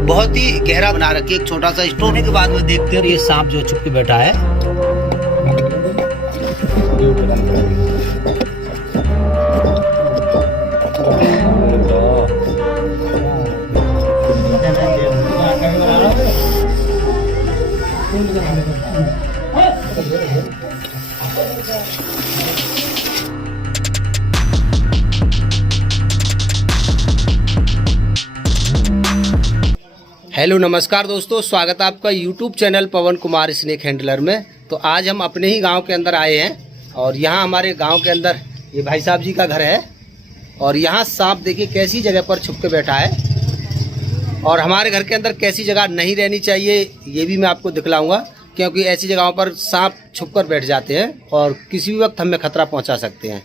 बहुत ही गहरा बना रखी है, एक छोटा सा स्टोर के बाद में देखते हैं ये सांप जो छुप के बैठा है। हेलो नमस्कार दोस्तों, स्वागत है आपका यूट्यूब चैनल पवन कुमार स्नेक हैंडलर में। तो आज हम अपने ही गांव के अंदर आए हैं और यहाँ हमारे गांव के अंदर ये भाई साहब जी का घर है और यहाँ सांप देखिए कैसी जगह पर छुप के बैठा है और हमारे घर के अंदर कैसी जगह नहीं रहनी चाहिए ये भी मैं आपको दिखलाऊंगा, क्योंकि ऐसी जगहों पर सांप छुप कर बैठ जाते हैं और किसी भी वक्त हमें खतरा पहुँचा सकते हैं।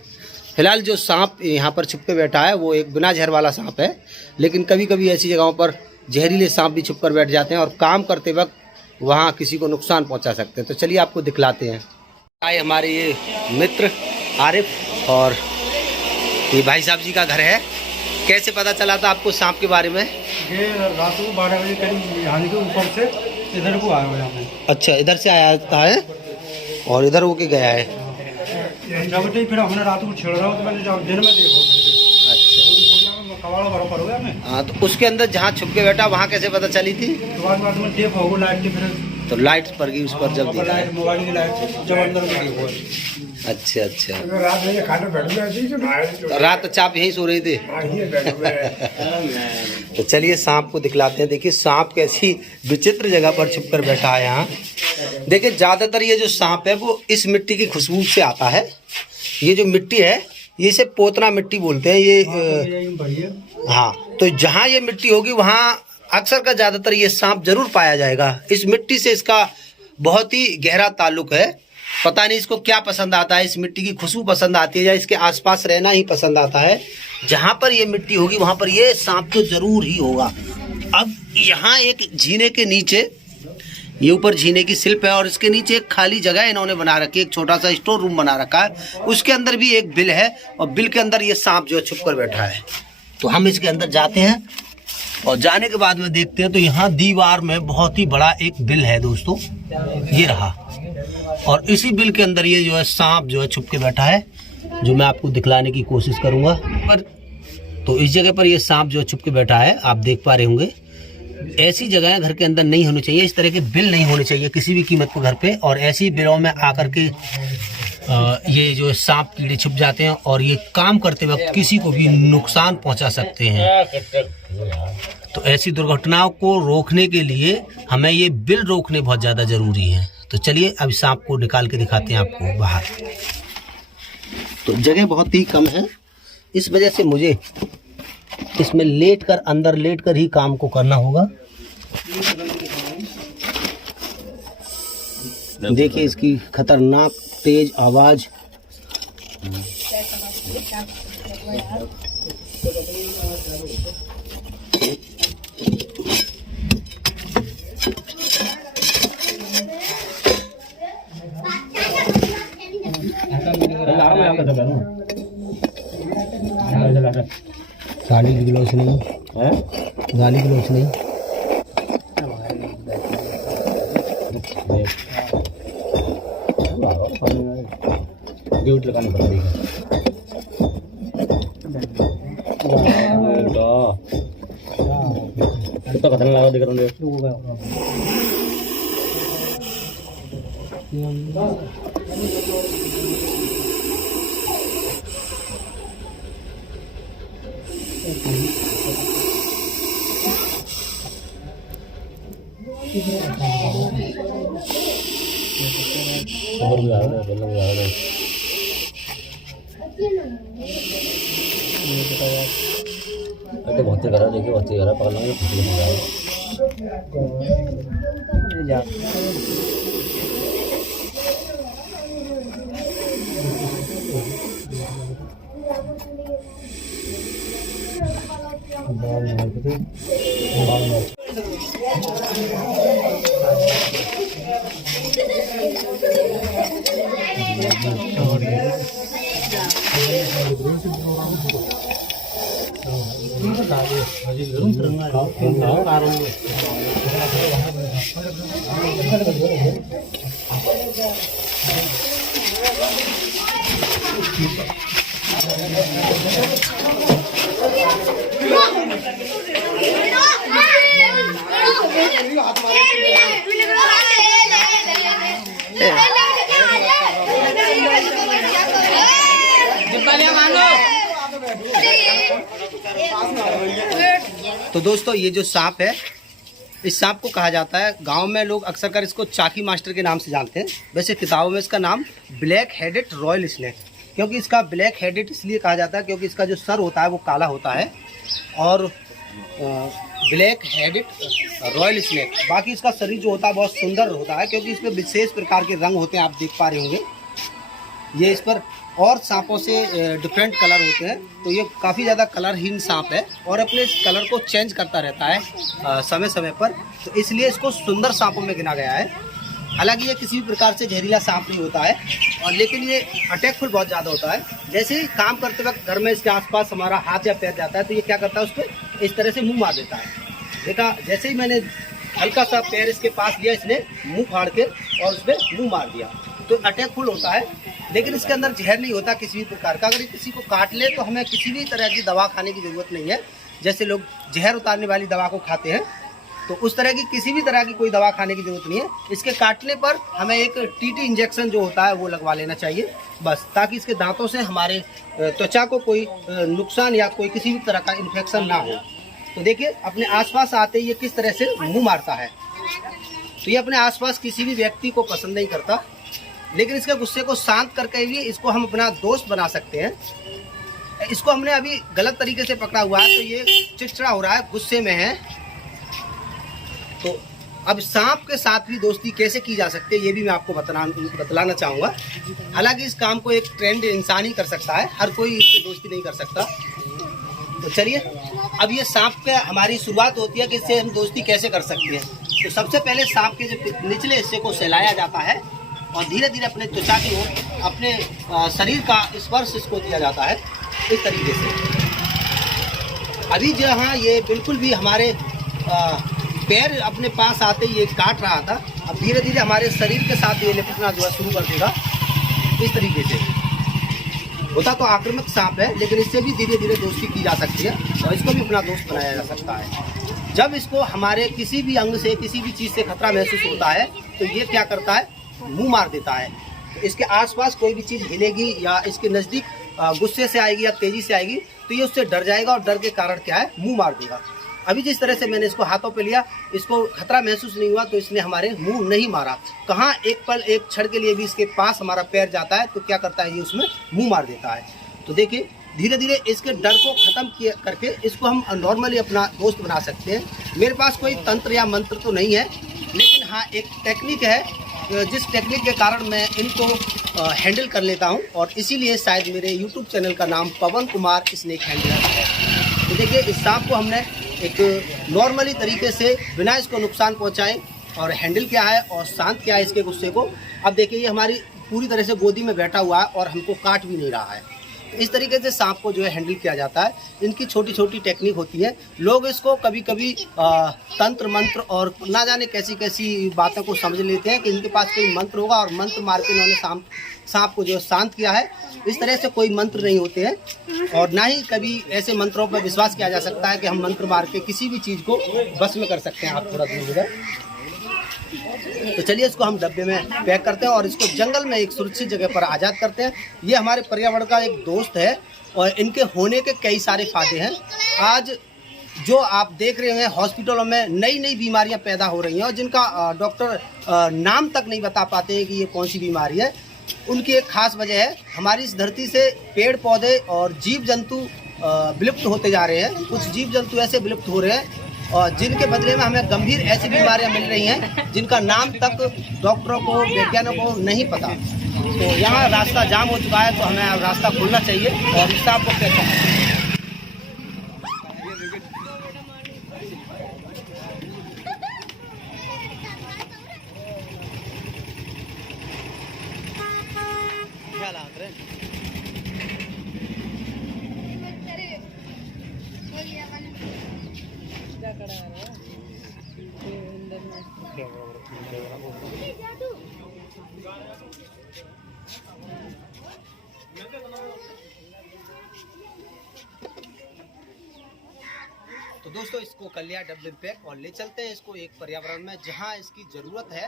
फिलहाल जो सांप यहाँ पर छुप के बैठा है वो एक बिना जहर वाला सांप है, लेकिन कभी कभी ऐसी जगहों पर जहरीले सांप भी छुप कर बैठ जाते हैं और काम करते वक्त वहाँ किसी को नुकसान पहुँचा सकते हैं। तो चलिए आपको दिखलाते हैं। आए हमारे ये मित्र आरिफ और ये भाई साहब जी का घर है। कैसे पता चला था आपको सांप के बारे में? ये रात को 12 बजे करीब यहाँ के ऊपर से इधर को आया हुआ है। अच्छा, इधर से आया है और इधर होके गया है। जब फिर हमने रात को छेड़ रहा हूँ तो मैंने जब दिन में देखो। हाँ, तो उसके अंदर जहाँ छुप के बैठा वहाँ कैसे पता चली थी? बाद में देखो होगा लाइट के, फिर तो लाइट पर गई उस पर जब देखा। मोबाइल की लाइट जब अंदर में देखो। अच्छा, रात में खाना तो रात तो चाप यहीं सो रहे थे। तो चलिए सांप को दिखलाते हैं। देखिए सांप कैसी विचित्र जगह पर छुप कर बैठा है यहाँ। देखिए ज़्यादातर ये जो सांप है वो इस मिट्टी की खुशबू से आता है। ये जो मिट्टी है ये इसे पोतना मिट्टी बोलते हैं ये। हाँ, तो जहाँ ये मिट्टी होगी वहाँ अक्सर का ज़्यादातर ये सांप जरूर पाया जाएगा। इस मिट्टी से इसका बहुत ही गहरा ताल्लुक है। पता नहीं इसको क्या पसंद आता है, इस मिट्टी की खुशबू पसंद आती है या इसके आसपास रहना ही पसंद आता है। जहाँ पर ये मिट्टी होगी वहाँ पर ये सांप तो जरूर ही होगा। अब यहाँ एक झीने के नीचे, ये ऊपर झीने की शिल्प है और इसके नीचे एक खाली जगह इन्होंने बना रखी है, एक छोटा सा स्टोर रूम बना रखा है। उसके अंदर भी एक बिल है और बिल के अंदर ये सांप जो है छुप कर बैठा है। तो हम इसके अंदर जाते हैं और जाने के बाद में देखते हैं तो यहाँ दीवार में बहुत ही बड़ा एक बिल है दोस्तों, ये रहा। और इसी बिल के अंदर ये जो है सांप जो है छुप के बैठा है, जो मैं आपको दिखलाने की कोशिश करूँगा। पर तो इस जगह पर ये सांप जो छुप के बैठा है आप देख पा रहे होंगे। ऐसी जगह घर के अंदर नहीं होनी चाहिए, इस तरह के बिल नहीं होने चाहिए किसी भी कीमत पर घर पे। और ऐसी बिलों में आकर के ये जो सांप कीड़े छुप जाते हैं और ये काम करते वक्त किसी को भी नुकसान पहुंचा सकते हैं। तो ऐसी दुर्घटनाओं को रोकने के लिए हमें ये बिल रोकने बहुत ज़्यादा ज़रूरी है। तो चलिए अब सांप को निकाल के दिखाते हैं आपको बाहर। तो जगह बहुत ही कम है, इस वजह से मुझे इसमें लेटकर, अंदर लेटकर ही काम को करना होगा। देखिए इसकी खतरनाक तेज आवाज। गाली गिलोच नहीं है, गाली गिलोच नहीं। गेट लगाने पड़ेगा। तो कथन लगा देख रहा बहुत ही करा, देखिए बहुत ही करा पकड़ लेंगे। तो दोस्तों ये जो सांप है, इस सांप को कहा जाता है, गांव में लोग अक्सर कर इसको चाकी मास्टर के नाम से जानते हैं। वैसे किताबों में इसका नाम ब्लैक हेडेड रॉयल स्नेक, क्योंकि इसका ब्लैक हेडेड इसलिए कहा जाता है क्योंकि इसका जो सर होता है वो काला होता है, और ब्लैक हेडेड रॉयल स्नेक। बाकी इसका शरीर जो होता है बहुत सुंदर होता है, क्योंकि इसमें विशेष प्रकार के रंग होते हैं, आप देख पा रहे होंगे। ये इस पर और सांपों से डिफरेंट कलर होते हैं, तो ये काफ़ी ज़्यादा कलरहीन सांप है और अपने इस कलर को चेंज करता रहता है समय समय पर, तो इसलिए इसको सुंदर सांपों में गिना गया है। हालांकि ये किसी भी प्रकार से जहरीला सांप नहीं होता है, और लेकिन ये अटैकफुल बहुत ज़्यादा होता है। जैसे ही काम करते वक्त घर में इसके आसपास हमारा हाथ या पैर जाता है, तो ये क्या करता है, उस पर इस तरह से मुँह मार देता है। देखा, जैसे ही मैंने हल्का सा पैर इसके पास लिया, इसने मुँह फाड़ के और उस पर मुँह मार दिया, तो अटैकफुल होता है। लेकिन इसके अंदर जहर नहीं होता किसी भी प्रकार का। अगर ये किसी को काट ले तो हमें किसी भी तरह की दवा खाने की ज़रूरत नहीं है। जैसे लोग जहर उतारने वाली दवा को खाते हैं, तो उस तरह की किसी भी तरह की कोई दवा खाने की ज़रूरत नहीं है। इसके काटने पर हमें एक टीटी इंजेक्शन जो होता है वो लगवा लेना चाहिए बस, ताकि इसके दांतों से हमारे त्वचा को कोई नुकसान या कोई किसी भी तरह का इन्फेक्शन ना हो। तो देखिए, अपने आसपास आते ही ये किस तरह से मुँह मारता है। तो ये अपने आसपास किसी भी व्यक्ति को पसंद नहीं करता, लेकिन इसके गुस्से को शांत करके भी इसको हम अपना दोस्त बना सकते हैं। इसको हमने अभी गलत तरीके से पकड़ा हुआ है, तो ये चिड़चिड़ा हो रहा है, गुस्से में है। तो अब सांप के साथ भी दोस्ती कैसे की जा सकती है, ये भी मैं आपको बतलाना चाहूँगा। हालांकि इस काम को एक ट्रेंड इंसान ही कर सकता है, हर कोई इससे दोस्ती नहीं कर सकता। तो चलिए, अब ये सांप पे हमारी शुरुआत होती है कि इससे हम दोस्ती कैसे कर सकते हैं। तो सबसे पहले सांप के जो निचले हिस्से को सहलाया जाता है और धीरे धीरे अपने त्वचा की ओर अपने शरीर का स्पर्श इसको दिया जाता है इस तरीके से। अभी जहाँ ये बिल्कुल भी हमारे पैर अपने पास आते ही ये काट रहा था, अब धीरे धीरे हमारे शरीर के साथ ये लिपटना जो है शुरू कर देगा इस तरीके से। होता तो आक्रामक सांप है, लेकिन इससे भी धीरे धीरे दोस्ती की जा सकती है और इसको भी अपना दोस्त बनाया जा सकता है। जब इसको हमारे किसी भी अंग से, किसी भी चीज़ से खतरा महसूस होता है, तो ये क्या करता है, मुंह मार देता है। तो इसके आसपास कोई भी चीज़ हिलेगी या इसके नज़दीक गुस्से से आएगी या तेज़ी से आएगी, तो ये उससे डर जाएगा और डर के कारण क्या है, मुंह मार देगा। अभी जिस तरह से मैंने इसको हाथों पे लिया, इसको खतरा महसूस नहीं हुआ, तो इसने हमारे मुंह नहीं मारा। कहाँ एक पल, एक क्षण के लिए भी इसके पास हमारा पैर जाता है, तो क्या करता है, ये उसमें मुंह मार देता है। तो देखिए, धीरे धीरे इसके डर को ख़त्म करके इसको हम नॉर्मली अपना दोस्त बना सकते हैं। मेरे पास कोई तंत्र या मंत्र तो नहीं है, लेकिन हाँ एक टेक्निक है, जिस टेक्निक के कारण मैं इनको हैंडल कर लेता हूं, और इसीलिए शायद मेरे YouTube चैनल का नाम पवन कुमार स्नेक हैंडलर है। तो देखिए, इस सांप को हमने एक नॉर्मली तरीके से बिना इसको नुकसान पहुंचाए और हैंडल किया है और शांत किया है इसके गुस्से को। अब देखिए, ये हमारी पूरी तरह से गोदी में बैठा हुआ है और हमको काट भी नहीं रहा है। इस तरीके से सांप को जो है हैंडल किया जाता है। इनकी छोटी छोटी टेक्निक होती है। लोग इसको कभी कभी तंत्र मंत्र और ना जाने कैसी कैसी बातों को समझ लेते हैं कि इनके पास कोई मंत्र होगा और मंत्र मार के इन्होंने सांप को जो शांत किया है। इस तरह से कोई मंत्र नहीं होते हैं, और ना ही कभी ऐसे मंत्रों पर विश्वास किया जा सकता है कि हम मंत्र मार के किसी भी चीज़ को बस में कर सकते हैं। आप थोड़ा दूर इधर। तो चलिए, इसको हम डब्बे में पैक करते हैं और इसको जंगल में एक सुरक्षित जगह पर आज़ाद करते हैं। ये हमारे पर्यावरण का एक दोस्त है और इनके होने के कई सारे फायदे हैं। आज जो आप देख रहे हैं, हॉस्पिटलों में नई नई बीमारियां पैदा हो रही हैं और जिनका डॉक्टर नाम तक नहीं बता पाते हैं कि ये कौन सी बीमारी है। उनकी एक खास वजह है, हमारी इस धरती से पेड़ पौधे और जीव जंतु विलुप्त होते जा रहे हैं। कुछ जीव जंतु ऐसे विलुप्त हो रहे हैं और जिनके बदले में हमें गंभीर ऐसी बीमारियां मिल रही हैं जिनका नाम तक डॉक्टरों को, वैज्ञानिकों को नहीं पता। तो यहाँ रास्ता जाम हो चुका है, तो हमें अब रास्ता खोलना चाहिए और इससे आपको कहते हैं। क्या क्या तो दोस्तों इसको कर लिया डब्बे में पैक और ले चलते हैं इसको एक पर्यावरण में जहाँ इसकी ज़रूरत है।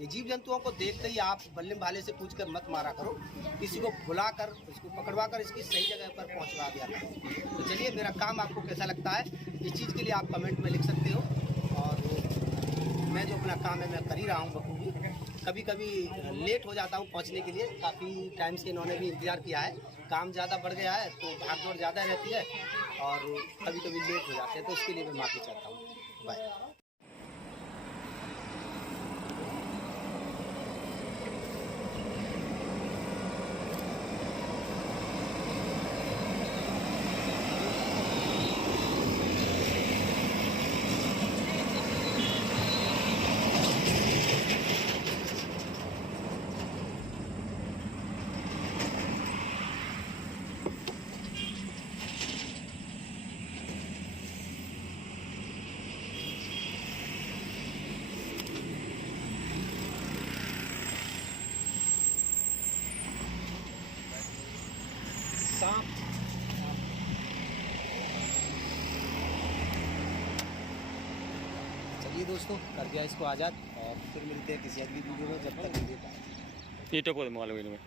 ये जीव जंतुओं को देखते ही आप बल्ले भाले से पूछकर मत मारा करो, किसी को बुलाकर इसको पकड़वा कर इसकी सही जगह पर पहुंचवा दिया करो। तो चलिए मेरा काम आपको कैसा लगता है इस चीज़ के लिए आप कमेंट में लिख सकते हो। और मैं जो अपना काम है मैं कर ही रहा हूँ बखूबी। कभी कभी लेट हो जाता हूँ पहुँचने के लिए, काफ़ी टाइम से इन्होंने भी इंतज़ार किया है। काम ज़्यादा बढ़ गया है तो भाग दौड़ ज़्यादा रहती है और कभी कभी लेट हो जाते हैं, तो इसके लिए मैं माफ़ी चाहता हूँ। बाय। चलिए दोस्तों कर दिया इसको आज़ाद और फिर मिलते हैं किसी अगली वीडियो में। जब तक ईटों को मालूम है।